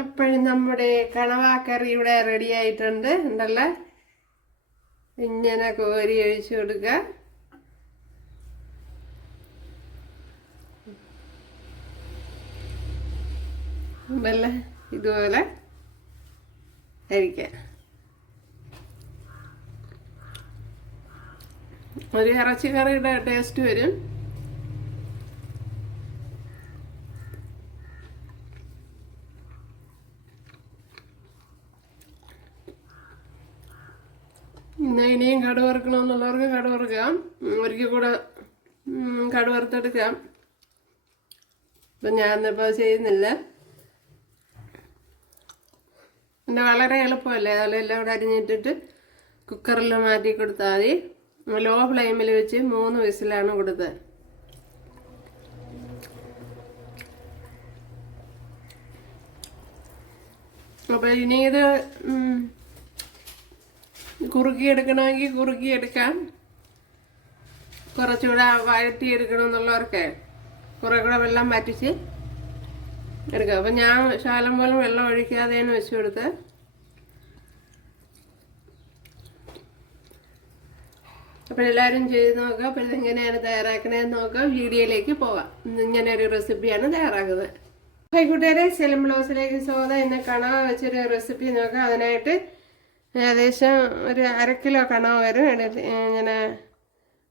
അപ്പോഴും നമ്മുടെ കണവാക്കറി ഇവിടെ റെഡി ആയിട്ടുണ്ട് ഉണ്ടല്ലോ. ഇങ്ങനെ കോരി ഒഴിച്ചു കൊടുക്കുക. ഉണ്ടല്ലേ, ഇതുപോലെ കഴിക്കാം. ഒരു ഇറച്ചിക്കറിയുടെ ടേസ്റ്റ് വരും. ഇനിയും കടു വറുക്കണമെന്നുള്ളവർക്ക് കടു വറുക്കാം, ഒരിക്കൽ കൂടെ കടു വറുത്തെടുക്കാം. ഇപ്പം ഞാനിപ്പോൾ ചെയ്യുന്നില്ല. പിന്നെ വളരെ എളുപ്പമല്ലേ, അതെല്ലാം കൂടെ അരിഞ്ഞിട്ടിട്ട് കുക്കറിൽ മാറ്റി കൊടുത്താൽ മതി. ലോ ഫ്ലെയിമിൽ വെച്ച് 3 വിസിലാണ് കൊടുത്തത്. അപ്പോൾ ഇനി ഇത് കുറുക്കിയെടുക്കണമെങ്കിൽ കുറുക്കിയെടുക്കാം. കുറച്ചുകൂടെ വഴറ്റിയെടുക്കണമെന്നുള്ളവർക്ക് കുറേ കൂടെ വെള്ളം വറ്റിച്ച് എടുക്കാം. അപ്പം ഞാൻ ശകലം പോലും വെള്ളം ഒഴിക്കാതെയാണ് വെച്ച് കൊടുത്ത്. അപ്പോൾ എല്ലാവരും ചെയ്ത് നോക്കാം. അപ്പോൾ ഇതെങ്ങനെയാണ് തയ്യാറാക്കണതെന്ന് നോക്കാം. വീഡിയോയിലേക്ക് പോകാം. ഇങ്ങനെ ഒരു റെസിപ്പിയാണ് തയ്യാറാക്കുന്നത്. കൂട്ടുകാരെ, സെലിം ബ്ലൗസിലേക്ക് സ്വാഗതം. ഇന്ന് കണവ വെച്ചൊരു റെസിപ്പി നോക്കാം. അതിനായിട്ട് ഏകദേശം ഒരു 1/2 കിലോ കണവ വരും ഇങ്ങനെ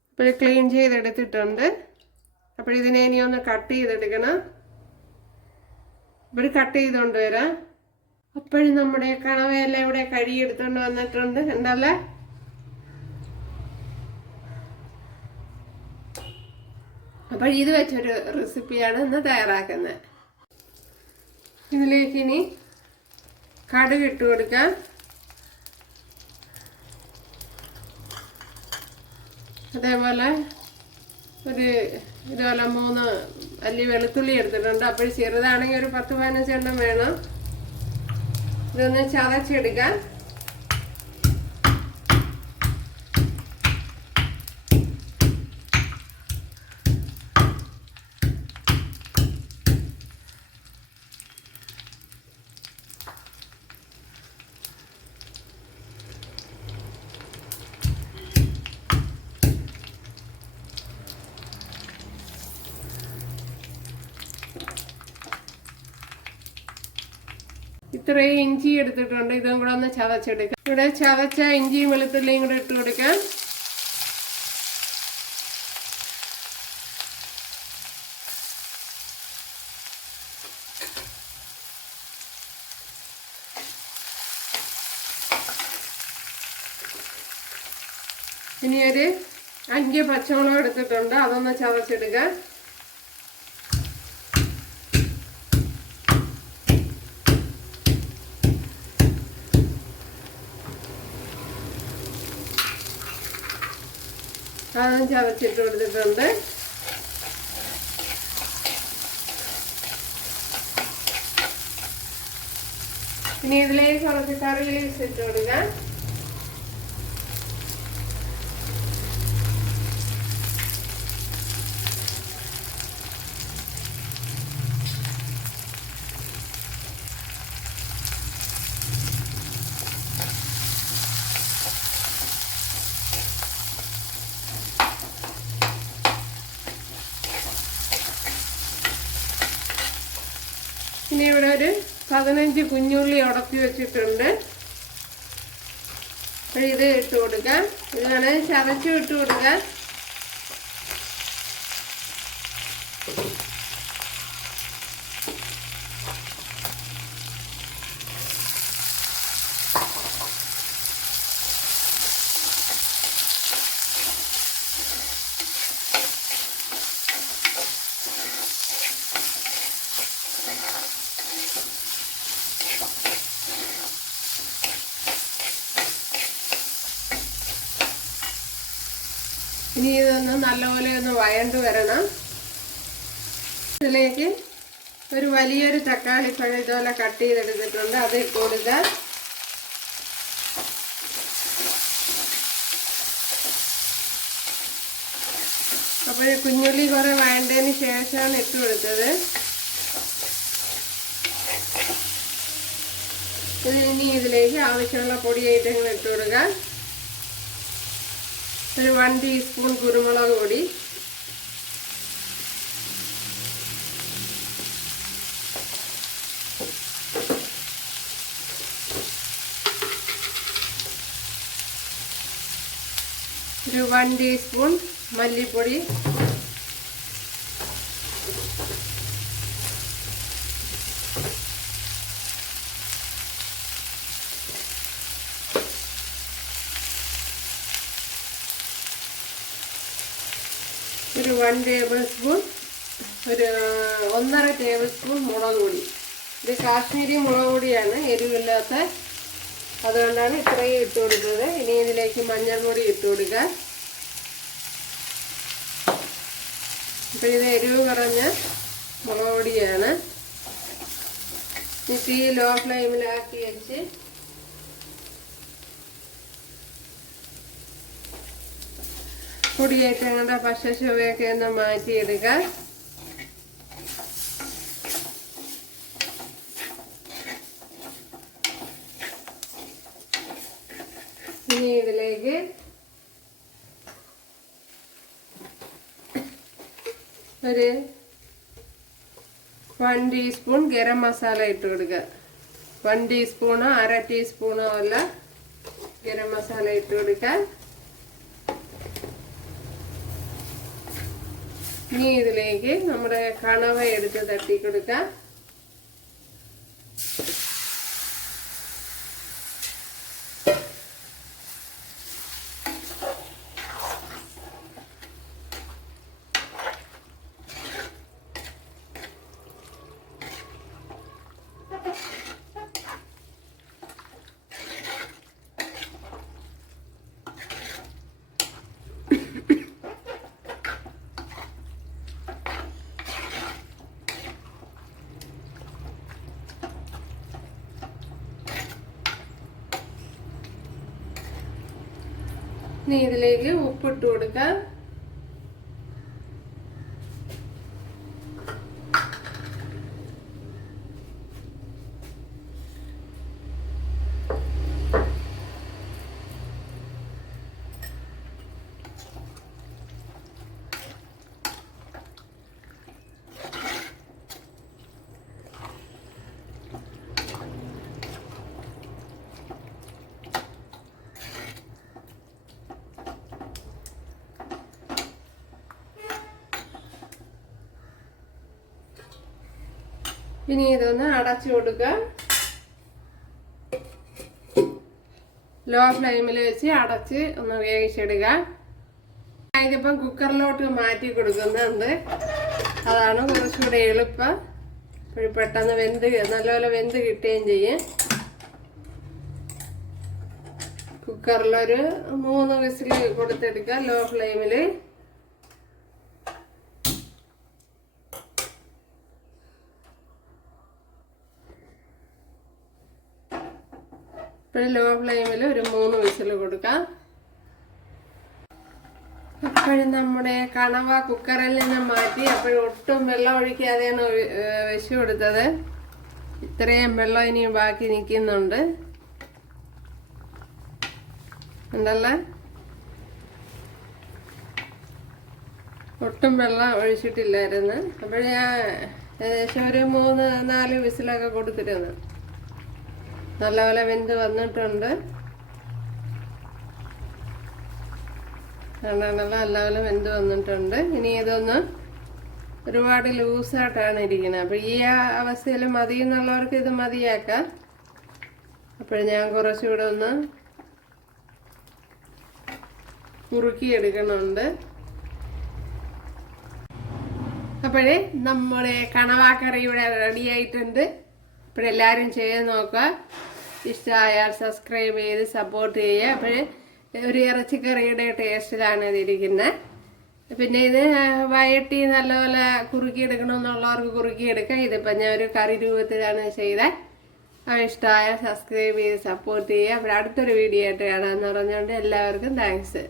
ഇപ്പോൾ ക്ലീൻ ചെയ്തെടുത്തിട്ടുണ്ട്. അപ്പോൾ ഇതിനെ ഇനി ഒന്ന് കട്ട് ചെയ്തെടുക്കണം. ഇവിടെ കട്ട് ചെയ്തുകൊണ്ട് വരാം. അപ്പോഴും നമ്മുടെ കണവയെല്ലാം ഇവിടെ കഴുകിയെടുത്തുകൊണ്ട് വന്നിട്ടുണ്ട് ഉണ്ടല്ലേ. അപ്പോൾ ഇത് വെച്ചൊരു റെസിപ്പിയാണ് ഇന്ന് തയ്യാറാക്കുന്നത്. ഇതിലേക്ക് ഇനി കടുക് ഇട്ട് കൊടുക്കാം. അതേപോലെ ഇതുപോലെ 3 അല്ലി വെളുത്തുള്ളി എടുത്തിട്ടുണ്ട്. അപ്പോൾ ചെറുതാണെങ്കിൽ ഒരു 10-15 എണ്ണം വേണം. ഇതൊന്ന് ചതച്ചെടുക്കാം. ഇത്രയും ഇഞ്ചി എടുത്തിട്ടുണ്ട്. ഇതും കൂടെ ഒന്ന് ചതച്ചെടുക്കാം. ഇവിടെ ചതച്ച ഇഞ്ചിയും വെളുത്തുള്ളിയും കൂടെ ഇട്ട് കൊടുക്കാം. ഇനി ഒരു 5 പച്ചമുളക് എടുത്തിട്ടുണ്ട്. അതൊന്ന് ചതച്ചെടുക്കാം. അതും ചതച്ചിട്ട് കൊടുത്തിട്ടുണ്ട്. ഇനി ഇതിലേക്ക് കുറച്ച് കറി ലീവ്സ് ഇട്ട് കൊടുക്കാം. ഇനി ഇവിടെ ഒരു 15 കുഞ്ഞുള്ളി ഉടത്തി വെച്ചിട്ടുണ്ട്. ഇത് ഇട്ട് കൊടുക്കാം. ഇത് വേണമെങ്കിൽ ചതച്ചും ഇട്ട് കൊടുക്കാം. ഇനി ഇതൊന്ന് നല്ലപോലെ ഒന്ന് വഴണ്ട് വരണം. ഇതിലേക്ക് ഒരു വലിയൊരു തക്കാളിപ്പഴം ഇതുപോലെ കട്ട് ചെയ്തെടുത്തിട്ടുണ്ട്. അത് ഇട്ട് കൊടുക്കാം. അപ്പോൾ കുഞ്ഞുള്ളി കുറേ വഴണ്ടതിന് ശേഷമാണ് ഇട്ട് കൊടുത്തത്. ഇനി ഇതിലേക്ക് ആവശ്യമുള്ള പൊടി ഐറ്റങ്ങൾ ഇട്ട് കൊടുക്കുക. ഒരു 1 ടീസ്പൂൺ കുരുമുളക് പൊടി, ഒരു 1 ടീസ്പൂൺ മല്ലിപ്പൊടി, ഒരു 1 ടേബിൾ സ്പൂൺ, ഒരു 1.5 ടേബിൾ സ്പൂൺ മുളക് പൊടി. ഇത് കാശ്മീരി മുളക് പൊടിയാണ്, എരിവില്ലാത്ത, അതുകൊണ്ടാണ് ഇത്രയും ഇട്ട് കൊടുത്തത്. ഇനി ഇതിലേക്ക് മഞ്ഞൾപ്പൊടി ഇട്ട് കൊടുക്കുക. അപ്പോൾ ഇത് എരിവ് കുറഞ്ഞ മുളക് പൊടിയാണ്. തീ ലോ ഫ്ലെയിമിലാക്കി വെച്ച് പൊടിയായിട്ട് ഞങ്ങളുടെ പശ ചുവയൊക്കെ ഒന്ന് മാറ്റിയെടുക്കുക. ഇനി ഇതിലേക്ക് ഒരു 1 ടീസ്പൂൺ ഗരം മസാല ഇട്ട് കൊടുക്കുക. 1 ടീസ്പൂണോ 1/2 ടീസ്പൂണോ അല്ല ഗരം മസാല ഇട്ട് കൊടുക്കുക. ഇനി ഇതിലേക്ക് നമ്മുടെ കണവ എടുത്ത് തട്ടി കൊടുക്കുക. ഇനി ഇതിലേക്ക് ഉപ്പിട്ട് കൊടുക്കാം. ഇനി ഇതൊന്ന് അടച്ചു കൊടുക്കുക. ലോ ഫ്ലെയിമിൽ വെച്ച് അടച്ച് ഒന്ന് വേവിച്ചെടുക്കുക. ഇതിപ്പം കുക്കറിലോട്ട് മാറ്റി കൊടുക്കുന്നുണ്ട്, അതാണ് കുറച്ചുകൂടെ എളുപ്പം. പെട്ടെന്ന് നല്ലപോലെ വെന്ത് കിട്ടുകയും ചെയ്യും. കുക്കറിലൊരു 3 വിസിൽ കൊടുത്തെടുക്കുക ലോ ഫ്ലെയിമിൽ. ലോ ഫ്ലെയിമിൽ ഒരു 3 വിസിൽ കൊടുക്കാം. അപ്പോഴും നമ്മുടെ കണവ കുക്കറിൽ നിന്ന് മാറ്റി, അപ്പോഴും ഒട്ടും വെള്ളം ഒഴിക്കാതെയാണ് വെച്ച് കൊടുത്തത്. ഇത്രയും വെള്ളം ഇനിയും ബാക്കി നിൽക്കുന്നുണ്ട് ഉണ്ടല്ലേ. ഒട്ടും വെള്ളം ഒഴിച്ചിട്ടില്ലായിരുന്നു. അപ്പോൾ ഞാൻ ഏകദേശം ഒരു 3-4 വിസിലൊക്കെ കൊടുത്തിരുന്നു. നല്ലപോലെ വെന്ത് വന്നിട്ടുണ്ട്. നല്ലപോലെ വെന്ത് വന്നിട്ടുണ്ട്. ഇനി ഇതൊന്ന് ഒരുപാട് ലൂസായിട്ടാണ് ഇരിക്കുന്നത്. അപ്പോൾ ഈ അവസ്ഥയിൽ മതി എന്നുള്ളവർക്ക് ഇത് മതിയാക്കാം. അപ്പോൾ ഞാൻ കുറച്ചുകൂടെ ഒന്ന് കുറുക്കിയെടുക്കണുണ്ട്. അപ്പോഴേ നമ്മുടെ കണവാക്കറി ഇവിടെ റെഡി ആയിട്ടുണ്ട്. അപ്പോഴെല്ലാവരും ചെയ്ത് നോക്കുക. ഇഷ്ടമായാൽ സബ്സ്ക്രൈബ് ചെയ്ത് സപ്പോർട്ട് ചെയ്യുക. അപ്പോഴേ ഒരു ഇറച്ചിക്കറിയുടെ ടേസ്റ്റിലാണ് ഇതിരിക്കുന്നത്. പിന്നെ ഇത് വഴറ്റി നല്ലപോലെ കുറുക്കിയെടുക്കണമെന്നുള്ളവർക്ക് കുറുക്കിയെടുക്കാം. ഇതിപ്പോൾ ഞാൻ ഒരു കറി രൂപത്തിലാണ് ചെയ്തത്. ഇഷ്ടമായാൽ സബ്സ്ക്രൈബ് ചെയ്ത് സപ്പോർട്ട് ചെയ്യുക. അപ്പോൾ അടുത്തൊരു വീഡിയോ ആയിട്ട് കാണാമെന്ന് പറഞ്ഞുകൊണ്ട് എല്ലാവർക്കും താങ്ക്സ്.